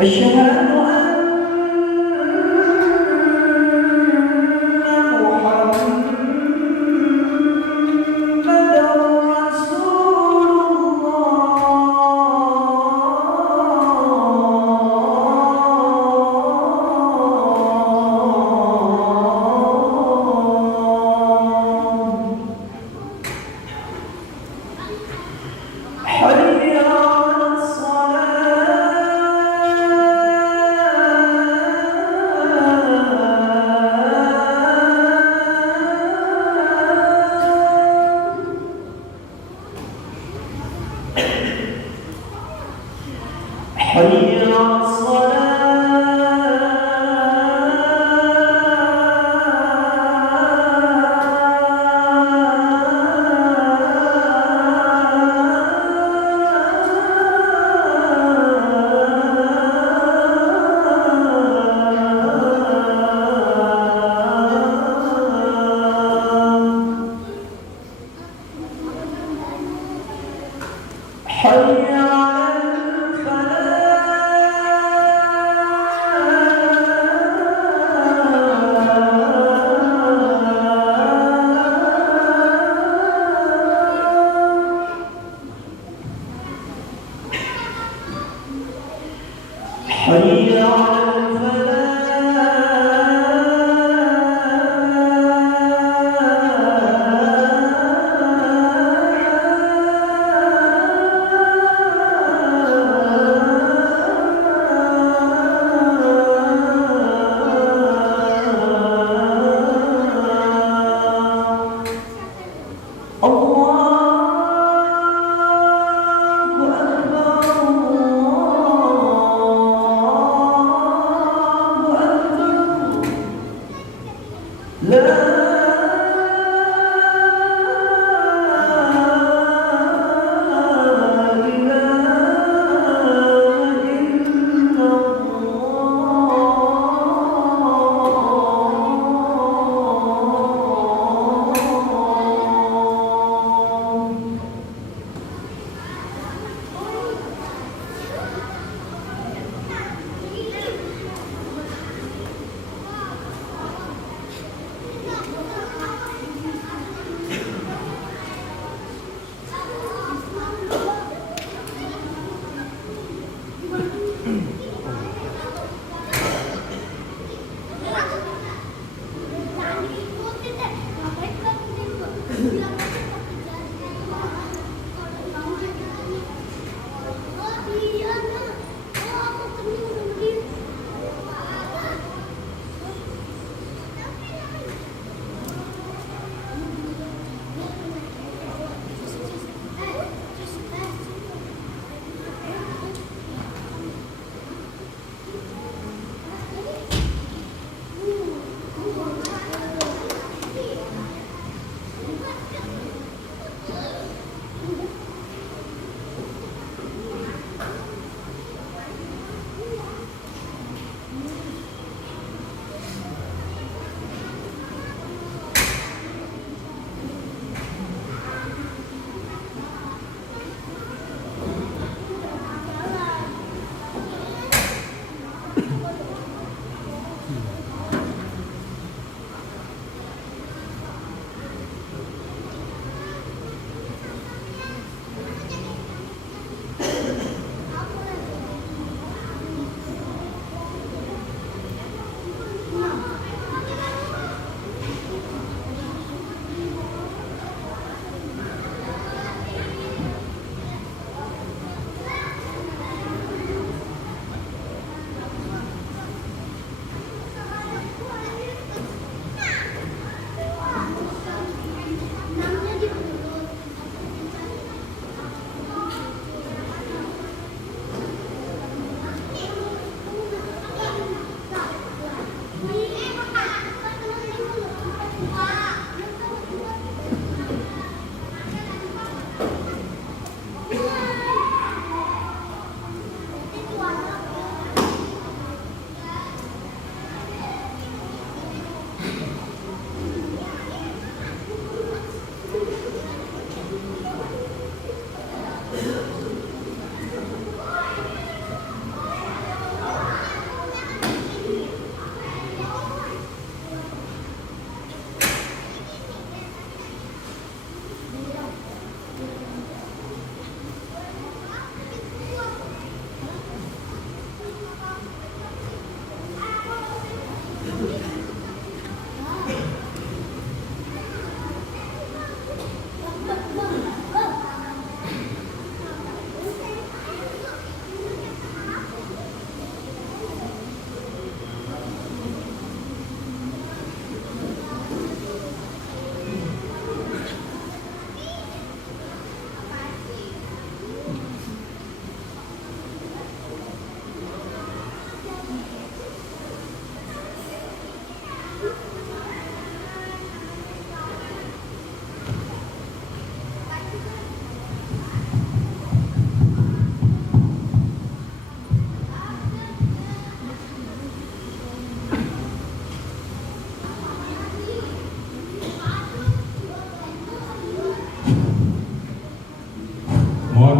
أشهد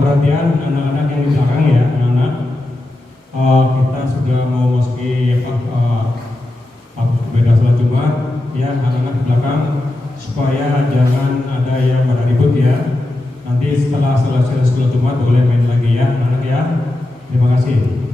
mohon perhatian anak-anak yang di belakang ya, anak-anak. Kita sudah mau masuki beda sholat Jumat ya, anak-anak di belakang, supaya jangan ada yang pada ribut ya. Nanti setelah selesai sholat Jumat boleh main lagi ya, anak-anak ya. Terima kasih.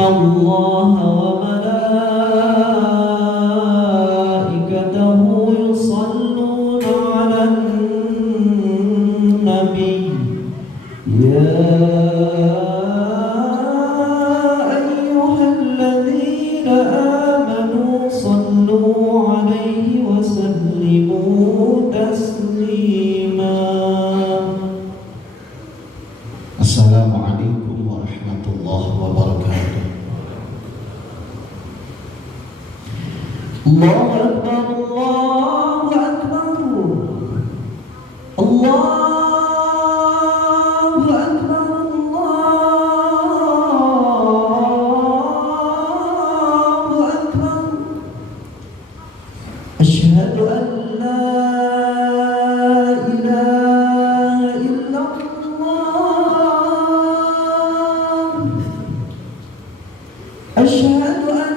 Allah wa malaikatahu yusalluna 'alan nabi ya ayyuhalladzina amanu sallu 'alaihi wa sallimu taslima. Assalamualaikum warahmatullahi wabarakatuh. Allahu Akbar, Allahu Akbar, Allahu Akbar, Allahu Akbar. Asyhadu an la ilaha illallah. Asyhadu an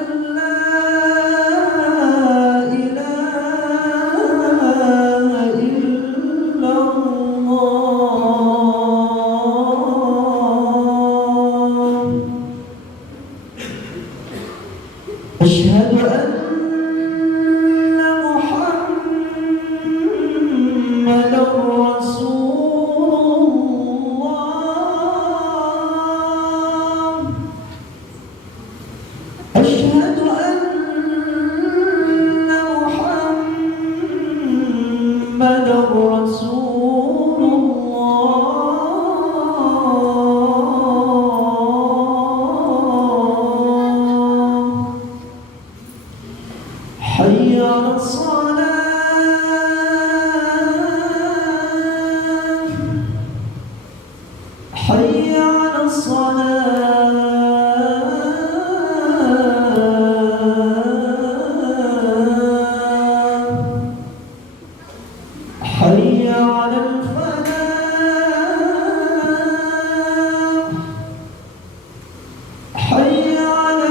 أشهد أن محمدا رسول الله. أشهد أن محمدا رسول الله. حي على الصلاة، حي على الصلاة، حي على الفلاح، حي على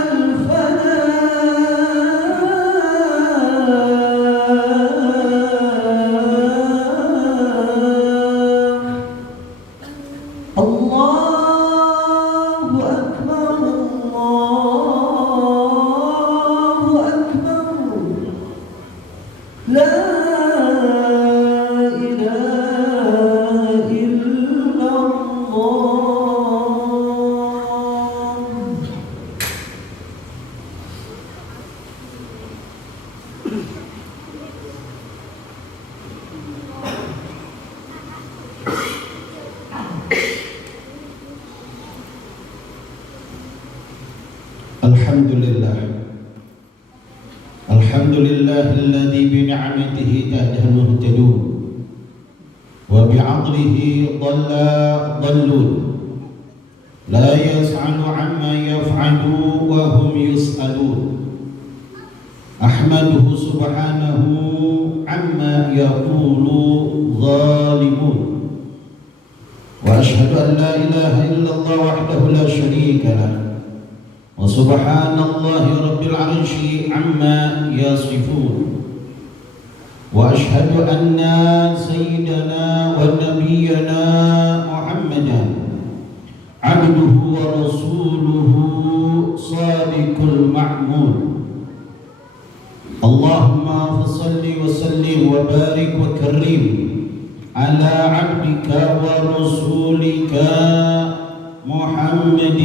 الله أكبر، الله أكبر، لا إله إلا الله. الحمد لله الذي بنعمته تهده المهتدون وبعدله ضلون لا يسأل عما يفعل وهم يسألون. أحمده سبحانه عما يقول ظالمون، وأشهد أن لا إله إلا الله وحده لا شريك له، وسبحان الله رب العرش عما يصفون. وأشهد أن سيدنا ونبينا محمدا عبده ورسوله صادق المعمول. اللهم فصل وسلم وبارك وكرم على عبدك ورسولك محمد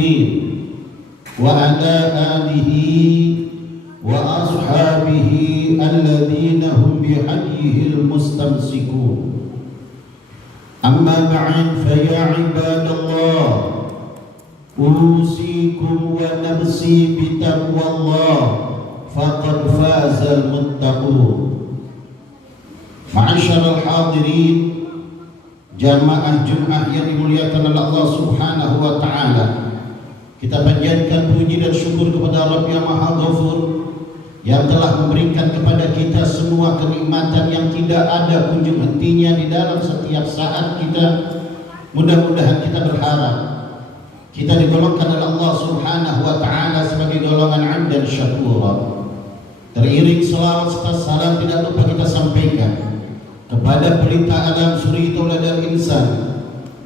وعلى آله وأصحابه الذين هم بهديه المستمسكون. أما بعد فيا عباد الله، أوصيكم ونفسي بتقوى الله فقد فاز المتقون. Ma'asyiral hadirin, jamaah Jumat yang dimuliakan oleh Allah Subhanahu wa taala. Kita panjatkan puji dan syukur kepada Rabb yang Maha Ghafur yang telah memberikan kepada kita semua kenikmatan yang tidak ada kunjung hentinya di dalam setiap saat kita. Mudah-mudahan kita berharap kita digolongkan oleh Allah Subhanahu wa taala sebagai golongan 'abdan syakura. Teriring selawat serta salam tidak lupa kita sampaikan kepada pelita alam suri tauladan insan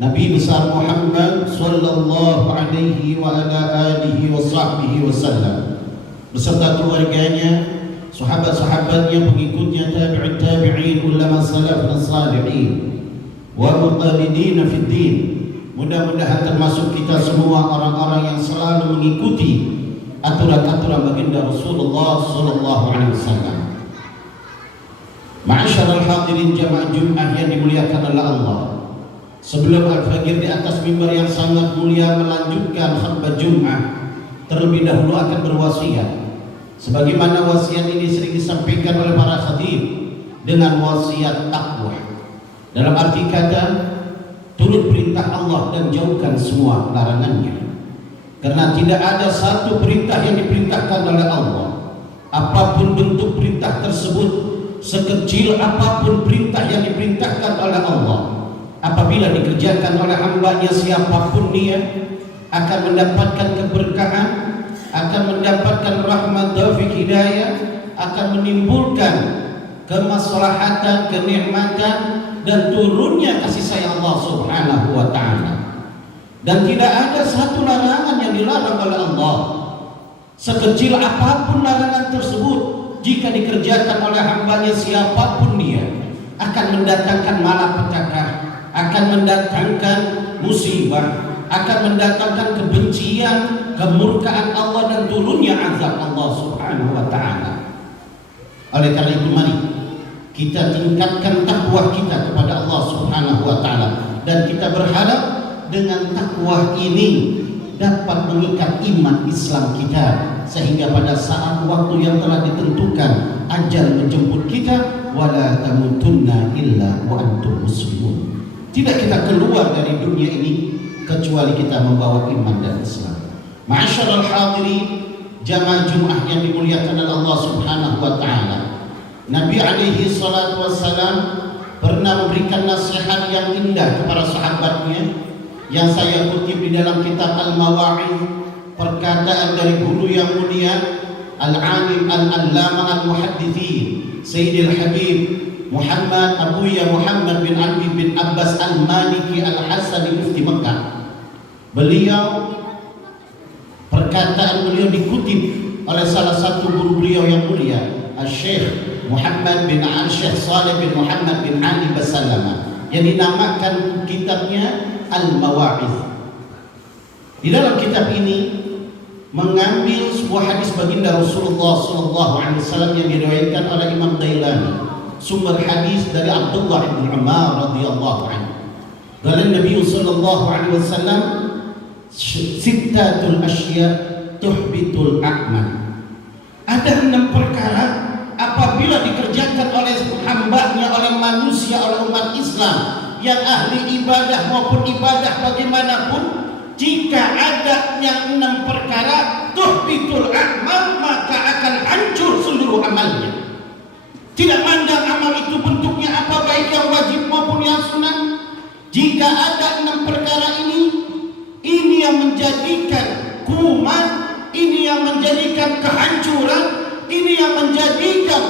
Nabi besar Muhammad sallallahu alaihi wa ala alihi wa sahbihi wasallam beserta keluarganya, sahabat-sahabatnya, pengikutnya, tabi'in tabi'in, ulama salafun salihin wa muqallidin fid din. Mudah-mudahan termasuk kita semua orang-orang yang selalu mengikuti aturan-aturan baginda Rasulullah sallallahu alaihi wasallam. Ma'asyiral hadirin jamaah Jumat yang dimuliakan oleh Allah. Sebelum Al-Fajr di atas mimbar yang sangat mulia melanjutkan khutbah Jumat, terlebih dahulu akan berwasiat. Sebagaimana wasiat ini sering disampaikan oleh para khatib dengan wasiat takwa. Dalam arti kata turut perintah Allah dan jauhkan semua larangannya. Karena tidak ada satu perintah yang diperintahkan oleh Allah, apapun bentuk perintah tersebut, sekecil apapun perintah yang diperintahkan oleh Allah, apabila dikerjakan oleh hamba-Nya siapapun dia, akan mendapatkan keberkahan, akan mendapatkan rahmat, taufik, hidayah, akan menimbulkan kemaslahatan, kenikmatan, dan turunnya kasih sayang Allah Subhanahu wa ta'ala. Dan tidak ada satu larangan yang dilarang oleh Allah, sekecil apapun larangan tersebut, jika dikerjakan oleh hamba-Nya siapapun dia, akan mendatangkan malapetaka, akan mendatangkan musibah, akan mendatangkan kebencian, kemurkaan Allah, dan turunnya azab Allah Subhanahu wa ta'ala. Oleh karena itu mari kita tingkatkan takwa kita kepada Allah Subhanahu wa ta'ala, dan kita berharap dengan takwa ini dapat mengikat iman Islam kita, sehingga pada saat waktu yang telah ditentukan ajal menjemput kita, wala tamutunna illa wa antum muslimun. Tidak kita keluar dari dunia ini kecuali kita membawa iman dan Islam. Ma'asyiral hadirin jamaah Jumat yang dimuliakan oleh Allah Subhanahu wa ta'ala, Nabi alaihi salatu wassalam pernah memberikan nasihat yang indah kepada sahabatnya, yang saya kutip di dalam kitab Al-Mawa'id, perkataan dari guru yang mulia Al-Alim Al-Allama Al-Muhaddithin Sayyidil Habib Muhammad Abuya Muhammad bin Ali bin Abbas Al-Maliki Al-Hasani Mufti Mekah. Beliau, perkataan beliau dikutip oleh salah satu guru beliau yang mulia, Al-Syekh Muhammad bin Al-Syekh Saleh bin Muhammad bin Ali Basalama, yang dinamakan kitabnya Al-Mawa'id. Di dalam kitab ini mengambil sebuah hadis baginda Rasulullah SAW yang diriwayatkan oleh Imam Dailami, sumber hadis dari Abdullah bin Umar radhiyallahu anhu. Qala Nabi sallallahu alaihi wasallam, sittatul asya tuhbitul a'mal. Ada 6 perkara apabila dikerjakan oleh hamba-Nya, oleh manusia, oleh umat Islam yang ahli ibadah maupun ibadah bagaimanapun, jika ada yang 6 perkara tuhbitul a'mal, maka akan hancur seluruh amalnya. Tidak mandang amal itu bentuknya apa, baik yang wajib maupun yang sunat. Jika ada 6 perkara ini yang menjadikan kuman, ini yang menjadikan kehancuran, ini yang menjadikan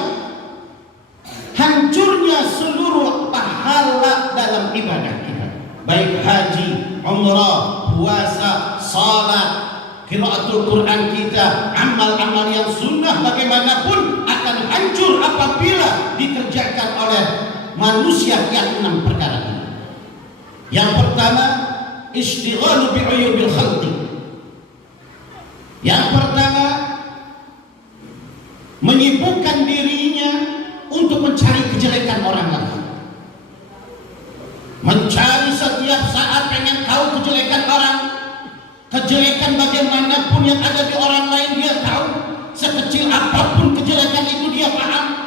hancurnya seluruh pahala dalam ibadah kita, baik haji, umrah, puasa, salat, qiraatul Quran kita, amal-amal yang sunnah bagaimanapun akan hancur apabila dikerjakan oleh manusia yang 6 perkara ini. Yang pertama, istighalu bi'uyubil khalqi. Yang pertama, menyibukkan dirinya untuk mencari kejelekan orang lain, mencari setiap saat pengen tahu kejelekan orang, kejelekan bagaimanapun yang ada di orang lain dia tahu, sekecil apapun kejelekan itu dia paham,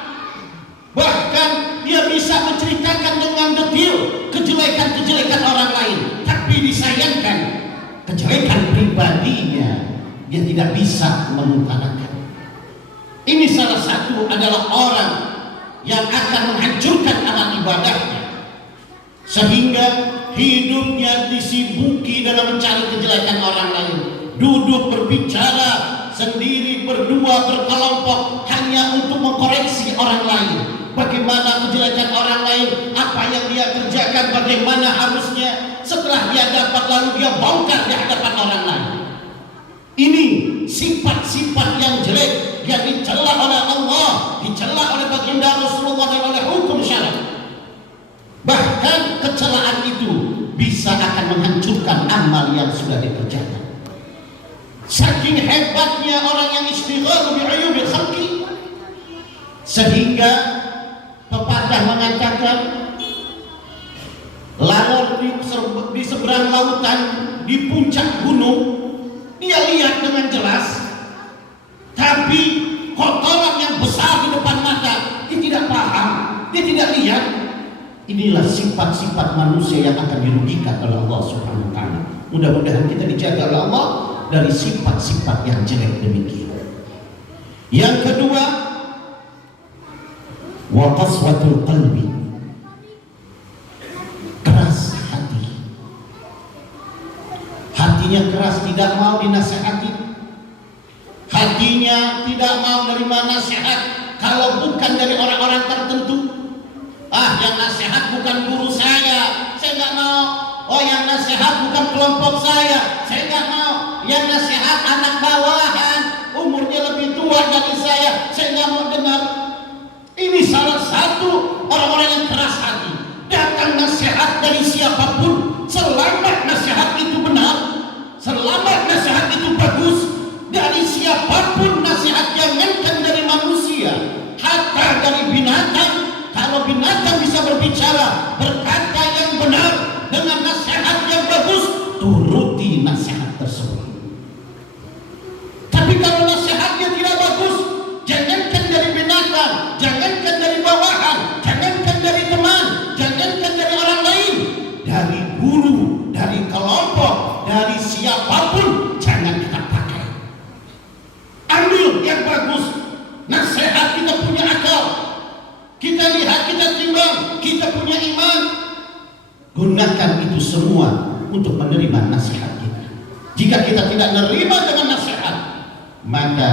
bahkan dia bisa menceritakan dengan detail kejelekan-kejelekan orang lain. Tapi disayangkan kejelekan pribadinya dia tidak bisa mengutarakan. Ini salah satu adalah orang yang akan menghancurkan amal ibadahnya, sehingga hidupnya disibuki dalam mencari kejelekan orang lain, duduk berbicara sendiri, berdua, berkelompok hanya untuk mengkoreksi orang lain. Bagaimana kejelekan orang lain, apa yang dia kerjakan, bagaimana harusnya. Setelah dia dapat, lalu dia bongkar di hadapan orang lain. Ini sifat-sifat yang jelek yang dicela oleh Allah, dicela oleh baginda Rasulullah dan oleh hukum syar'i. Bahkan kecelaan itu bisa akan menghancurkan amal yang sudah dikerjakan. Saking hebatnya orang yang istighal bi'uyubil khalqi, sehingga pepatah mengatakan, lalu di seberang lautan, di puncak gunung, dia lihat dengan jelas, tapi kotoran yang besar di depan mata, dia tidak paham, dia tidak lihat. Inilah sifat-sifat manusia yang akan dirugikan oleh Allah Subhanahu wa ta'ala. Mudah-mudahan kita dijaga oleh Allah dari sifat-sifat yang jelek demikian. Yang kedua, wa qaswatul qalbi, keras hati. Hatinya keras, tidak mau dinasihati. Hatinya tidak mau menerima nasihat kalau bukan dari orang-orang tertentu. Yang nasihat bukan guru saya nggak mau. Yang nasihat bukan kelompok saya nggak mau. Yang nasihat anak bawahan, umurnya lebih tua dari saya nggak mau dengar. Ini salah satu orang-orang yang keras hati. Datang nasihat dari siapapun, selama nasihat itu benar, selama nasihat itu bagus, dari siapapun nasihat, jangankan dari manusia, hatta dari binatang. Kalau binatang bisa berbicara, berkata yang benar dengan nasihat yang bagus, turuti nasihat tersebut. Tapi kalau nasihatnya tidak bagus, jangankan dari binatang, jangankan dari bawahan, jangankan dari teman, jangankan dari orang lain, dari guru, dari kelompok, dari siapapun, jangan kita pakai. Ambil yang bagus. Nasihat kita punya akal, kita lihat, kita timbang, kita punya iman. Gunakan itu semua untuk menerima nasihat kita. Jika kita tidak menerima dengan nasihat, maka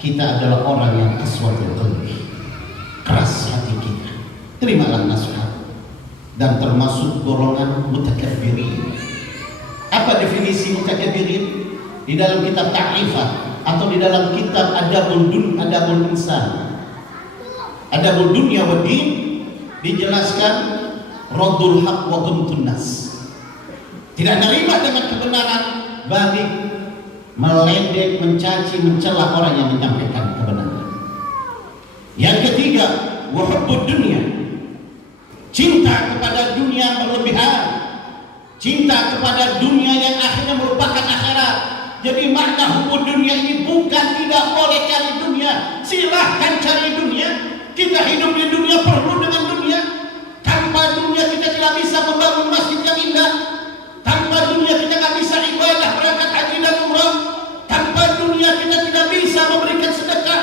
kita adalah orang yang qaswatul qalbi, keras hati kita. Terimalah nasihat dan termasuk golongan mutakabbirin. Apa definisi mutakabbirin? Di dalam kitab Ta'rifah atau di dalam kitab Adabul Insan, Adabul Dunya wa Din, dijelaskan raddul haq wa ghamtun nas. Tidak menerima dengan kebenaran, balik, meledek, mencaci, mencela orang yang menyampaikan kebenaran. Yang ketiga, wa hubbud dunya, cinta kepada dunia berlebihan, cinta kepada dunia yang akhirnya merupakan akhirat. Jadi makna hubbud dunia ini bukan tidak boleh cari dunia, silahkan cari dunia. Kita hidup di dunia perlu dengan dunia. Tanpa dunia kita tidak bisa membangun masjid yang indah. Tanpa dunia kita tidak bisa ibadah, berangkat haji dan umrah. Tanpa dunia kita tidak bisa memberikan sedekah.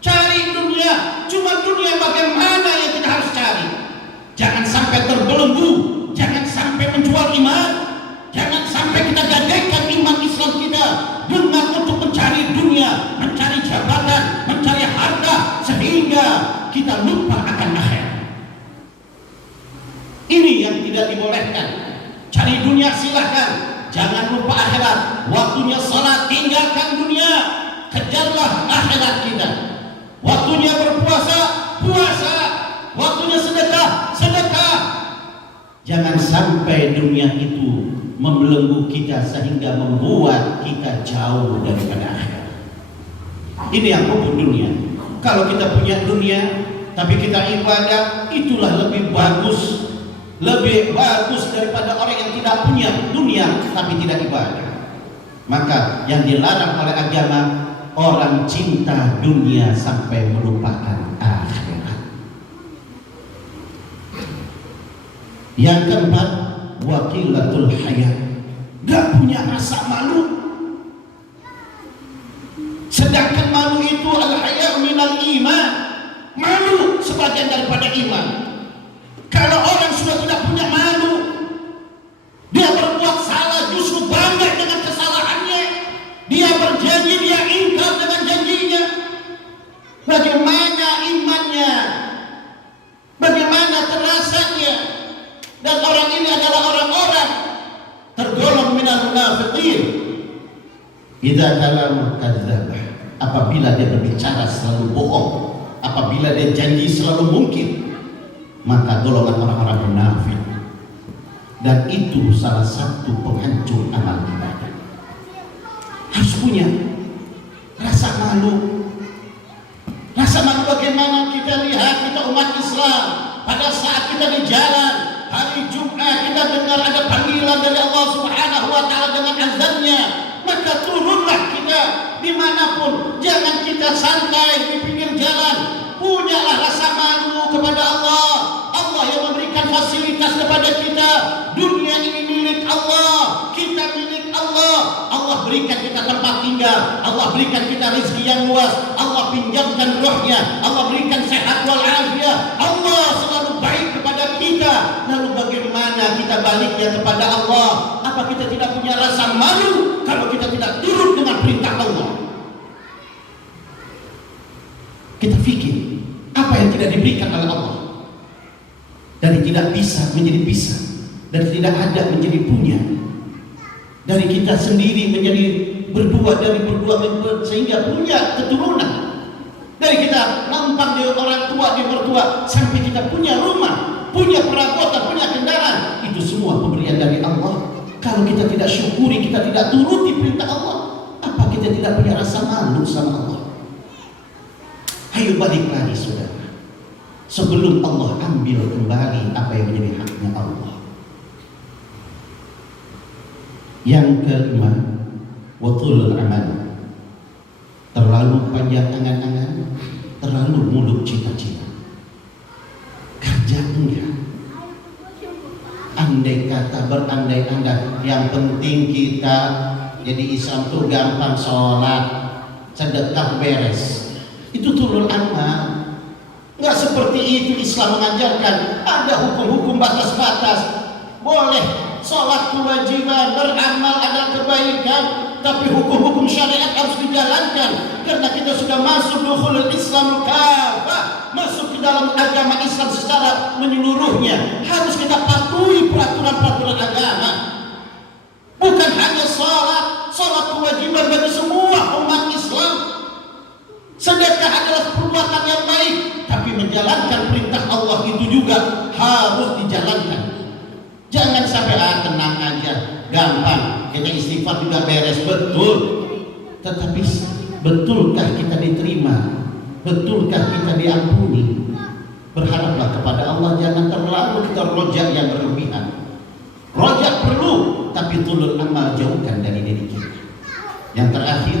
Cari dunia, cuma dunia bagaimana yang kita harus cari. Jangan sampai terbelenggu, jangan sampai menjual iman, jangan sampai kita gadaikan iman Islam kita dengan untuk mencari dunia, mencari jabatan, mencari harta, sehingga kita lupa akan akhirat. Ini yang tidak dibolehkan. Cari dunia silahkan, jangan lupa akhirat. Waktunya salat, tinggalkan dunia, kejarlah akhirat kita. Waktunya berpuasa, puasa. Waktunya sedekah, sedekah. Jangan sampai dunia itu membelenggu kita sehingga membuat kita jauh daripada akhirat. Ini yang hukum dunia. Kalau kita punya dunia tapi kita ibadah, itulah lebih bagus. Lebih bagus daripada orang yang tidak punya dunia tapi tidak ibadah. Maka yang dilarang oleh agama, orang cinta dunia sampai melupakan akhirat. Yang keempat, wakilatul hayat, gak punya rasa malu. Sedangkan malu itu adalah sebagian daripada iman. Kalau orang sudah tidak punya malu, dia berbuat salah justru bangga dengan kesalahannya, dia berjanji, dia ingkar dengan janjinya. Bagaimana imannya? Bagaimana terasanya? Dan orang ini adalah orang-orang tergolong minal munafiqin. Idza kalama kadzdzaba. Apabila dia berbicara selalu bohong, apabila dia janji selalu mungkir, maka golongan orang-orang munafik. Dan itu salah satu penghancur amal ibadah. Harus punya rasa malu. Rasa malu bagaimana kita lihat, kita umat Islam pada saat kita di jalan hari Jumat, kita dengar ada panggilan dari Allah Subhanahu wa Ta'ala dengan azannya, maka turunlah kita dimanapun. Jangan kita santai di pinggir jalan. Punyalah rasa malu kepada Allah. Allah yang memberikan fasilitas kepada kita. Dunia ini milik Allah, kita milik Allah. Allah berikan kita tempat tinggal, Allah berikan kita rezeki yang luas, Allah pinjamkan rohnya, Allah berikan sehat walafiat. Allah selalu baik kepada kita. Lalu bagaimana kita baliknya kepada Allah? Apa kita tidak punya rasa malu kalau kita tidak turut dengan perintah Allah? Kita fikir apa yang tidak diberikan oleh Allah. Dari tidak bisa menjadi bisa, dari tidak ada menjadi punya, dari kita sendiri menjadi berdua, dari berdua sehingga punya keturunan, dari kita nampang di orang tua, di mertua, sampai kita punya rumah, punya perabotan, punya kendaraan. Itu semua pemberian dari Allah. Kalau kita tidak syukuri, kita tidak turuti perintah Allah, apa kita tidak punya rasa malu sama Allah? Ayo balik lagi saudara, sebelum Allah ambil kembali apa yang menjadi haknya Allah. Yang kelima, wathulul amal. Terlalu panjang angan-angan, terlalu muluk cita-cita. Kerja enggak. Andai kata berandai-andai, yang penting kita jadi Islam tuh gampang, sholat, sedekah, beres. Itu tulul amal. Nggak seperti itu Islam mengajarkan. Ada hukum-hukum batas-batas. Boleh sholat kewajiban, beramal, ada kebaikan, tapi hukum-hukum syariat harus dijalankan. Karena kita sudah masuk dukhulul Islam kafah, masuk ke dalam agama Islam secara menyeluruhnya. Harus kita patuhi peraturan-peraturan agama. Bukan hanya sholat kewajiban bagi semua umat Islam. Sedekah adalah perbuatan yang baik, tapi menjalankan perintah Allah itu juga harus dijalankan. Jangan sampai tenang aja, gampang, kita istighfar juga beres, betul. Tetapi betulkah kita diterima? Betulkah kita diampuni? Berharaplah kepada Allah, jangan terlalu kita rojak yang berlebihan. Rojak perlu, tapi tulul amal jauhkan dari diri kita. Yang terakhir,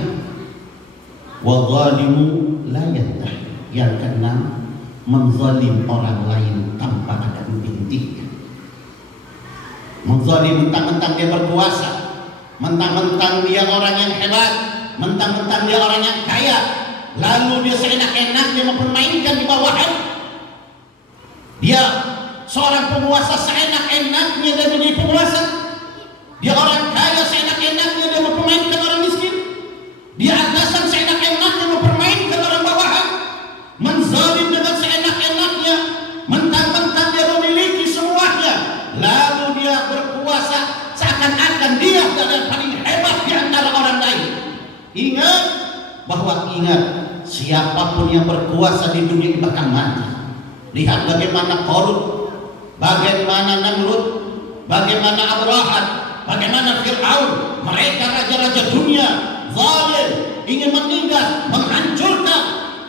wadzalimu la yantahi. Yang keenam, menzalim orang lain tanpa ada intinya. Menzalim mentang-mentang dia berkuasa, mentang-mentang dia orang yang hebat, mentang-mentang dia orang yang kaya, lalu dia seenak-enaknya mempermainkan di bawahan. Dia seorang penguasa, seenak-enaknya dia menjadi penguasa. Dia orang kaya, seenak-enaknya dia mempermainkan orang miskin. Dia atasan, seenak-enaknya mempermainkan orang bawahan. Menzalim dengan seenak-enaknya, mentang-mentang dia memiliki semuanya, lalu dia berkuasa seakan-akan dia adalah paling hebat di antara orang lain. Ingat siapapun yang berkuasa di dunia ini bakal mati. Lihat bagaimana Qarun, bagaimana Namrud, bagaimana Abrahat, bagaimana Fir'aun. Mereka raja-raja dunia, zalim, ingin meninggal, menghancurkan,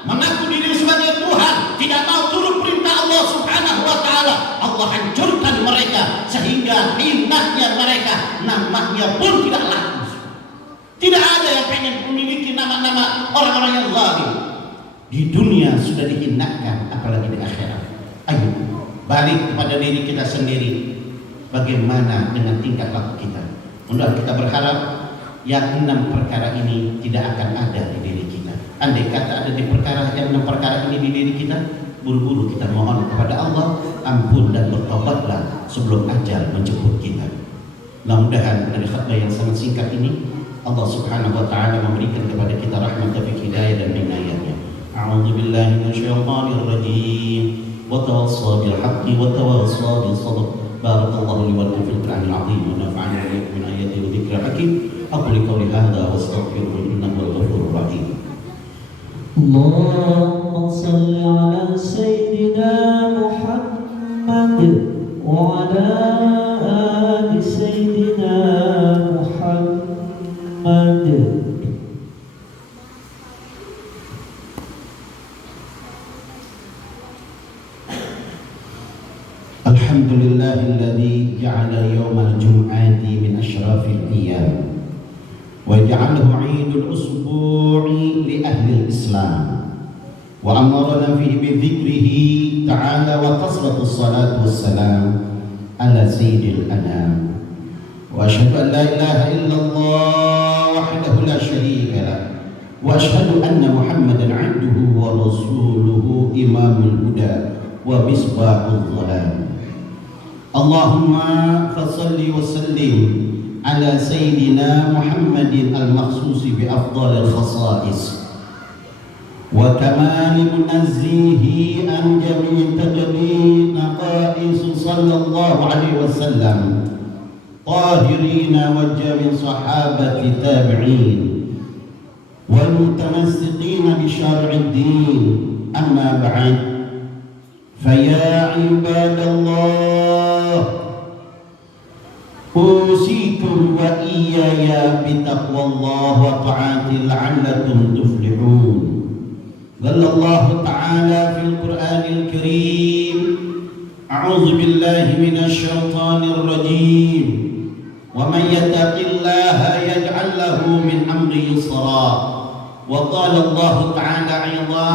mengaku diri sebagai Tuhan, tidak mau turut perintah Allah Subhanahu wa Ta'ala. Allah hancurkan mereka sehingga hinanya mereka, namanya pun tidak laku. Tidak ada yang pengen memiliki nama-nama orang-orang yang zalim. Di dunia sudah dihinakan, apalagi di akhirat. Ayo balik kepada diri kita sendiri. Bagaimana dengan tingkah laku kita? Mudah kita berharap yang 6 perkara ini tidak akan ada di diri kita. Andai kata ada di yang 6 perkara ini di diri kita, buru-buru kita mohon kepada Allah ampun dan bertobatlah sebelum ajal menjemput kita. Mudah-mudahan dari khutbah yang sangat singkat ini Allah Subhanahu wa taala memberikan kepada kita rahmat, taufik, hidayah dan inayahnya. A'udzu billahi minasyaitonir rajim. Wa tawassaw bil haqqi wa tawassaw bis sabr. Barakallahu li wa lakum fil Qur'anil 'azim wa nafa'ani wa iyyakum min ayati wa dzikril hakim. Aqulu qawli hadza wa astaghfiruhu innahu huwal ghafurur rahim. اللهم صل على سيدنا محمد وعلى آل سيدنا محمد. الحمد لله الذي جعل يوم الجمعة من أشراف الأيام وجعله عيد الأسبوع لأهل الإسلام وأمرنا فيه بذكره تعالى وقصرة الصلاة والسلام على سيد الأنام وأشهد أن لا إله إلا الله وحده لا شريك له وأشهد أن محمدا عبده ورسوله إمام الهدى ومصباح الظلام. اللهم فصل وسلم على سيدنا محمد المخصوص بأفضل الخصائص وكمال منزيه عن جميع تقدير نقائص صلى الله عليه وسلم طاهرين وجميع صحابة التابعين والمتمسكين بشرع الدين. أما بعد فيا عباد الله أوصيكم وإياي بتقوى الله وطاعته لعلكم تفلحون. قال الله تعالى في القرآن الكريم أعوذ بالله من الشيطان الرجيم ومن يتق الله يجعل له من أمره يسرا. وقال الله تعالى أيضا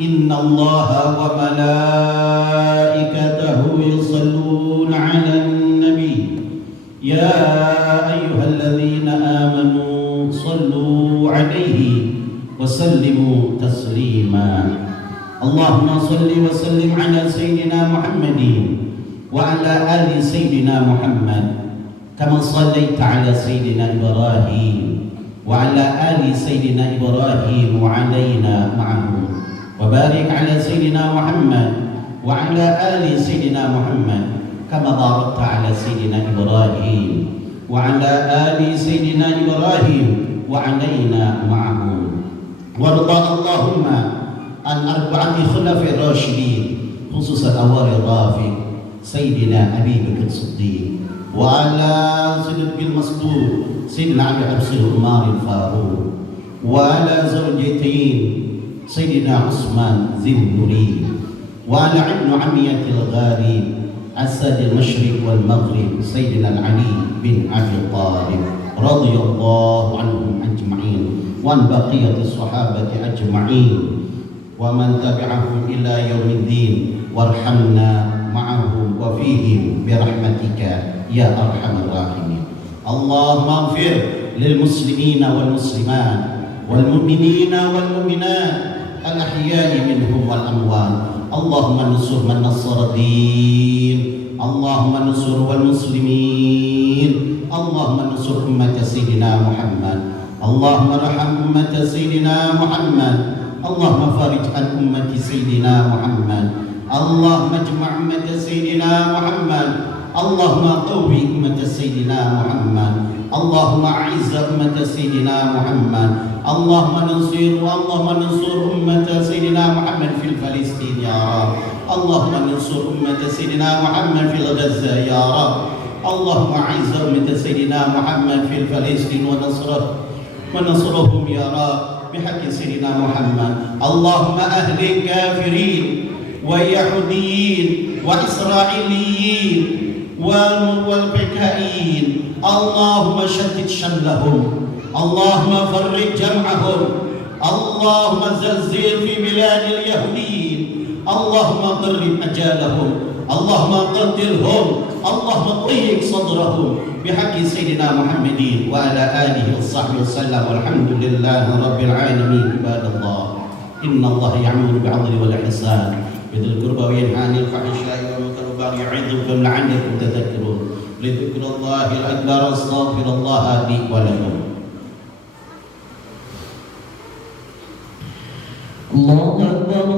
إن الله وملائكته يصلون على النبي يا أيها الذين آمنوا صلوا عليه وسلموا تسليما. اللهم صل وسلم على سيدنا محمد وعلى آل سيدنا محمد كما صليت على سيدنا إبراهيم وعلى آل سيدنا إبراهيم وعلينا معهم وبارك على سيدنا محمد وعلى آل سيدنا محمد كما باركت على سيدنا إبراهيم وعلى آل سيدنا إبراهيم وعلينا معهم. وارض اللهم عن أربعة خلفاء الراشدين خصوصا أول الرافع سيدنا أبي بكر الصديق وعلى صدق المصدوق سيدنا أبي حفص عمر الفاروق وعلى زوجتين سيدنا عثمان ذي النورين وعلى ابن عمية الغالي أسد المشرق والمغرب سيدنا علي بن أبي طالب رضي الله عنهم أجمعين وعن بقية الصحابة أجمعين ومن تبعهم إلى يوم الدين وارحمنا معهم وفيهم برحمتك يا أرحم الراحمين. اللهم اغفر للمسلمين والمسلمات والمؤمنين والمؤمنات الأحياء منهم والأموات. اللهم انصر من نصر الدين. اللهم انصر والمسلمين. اللهم انصر أمة سيدنا محمد. اللهم ارحم أمة سيدنا محمد. اللهم فارج عن أمة سيدنا محمد. اللهم اجمع أمة سيدنا محمد. اللهم قوي أمة سيدنا محمد. اللهم أعز أمة سيدنا محمد. اللهم ننصر أمة سيدنا محمد في فلسطين يا رب. اللهم ننصر أمة سيدنا محمد في غزة يا رب. اللهم أعز أمة سيدنا محمد في فلسطين ونصرهم يا رب بحق سيدنا محمد. اللهم أهل الكافرين ويهوديين وإسرائيليين والبكائيين اللهم شتت شملهم. اللهم فرج جمعهم. اللهم زلزل في بلاد اليهوديين. اللهم قرب أجالهم. اللهم قتلهم. اللهم ضيق صدرهم بحق سيدنا محمد وعلى آله وصحبه وسلم والحمد لله رب العالمين. عباد الله إن الله يأمر بالعدل والإحسان بذي القربى وينهى عن الفحشاء والمنكر والبغي يعظكم لعلكم تذكرون لذكر الله الأكبر أستغفر الله لي ولكم. الله أكبر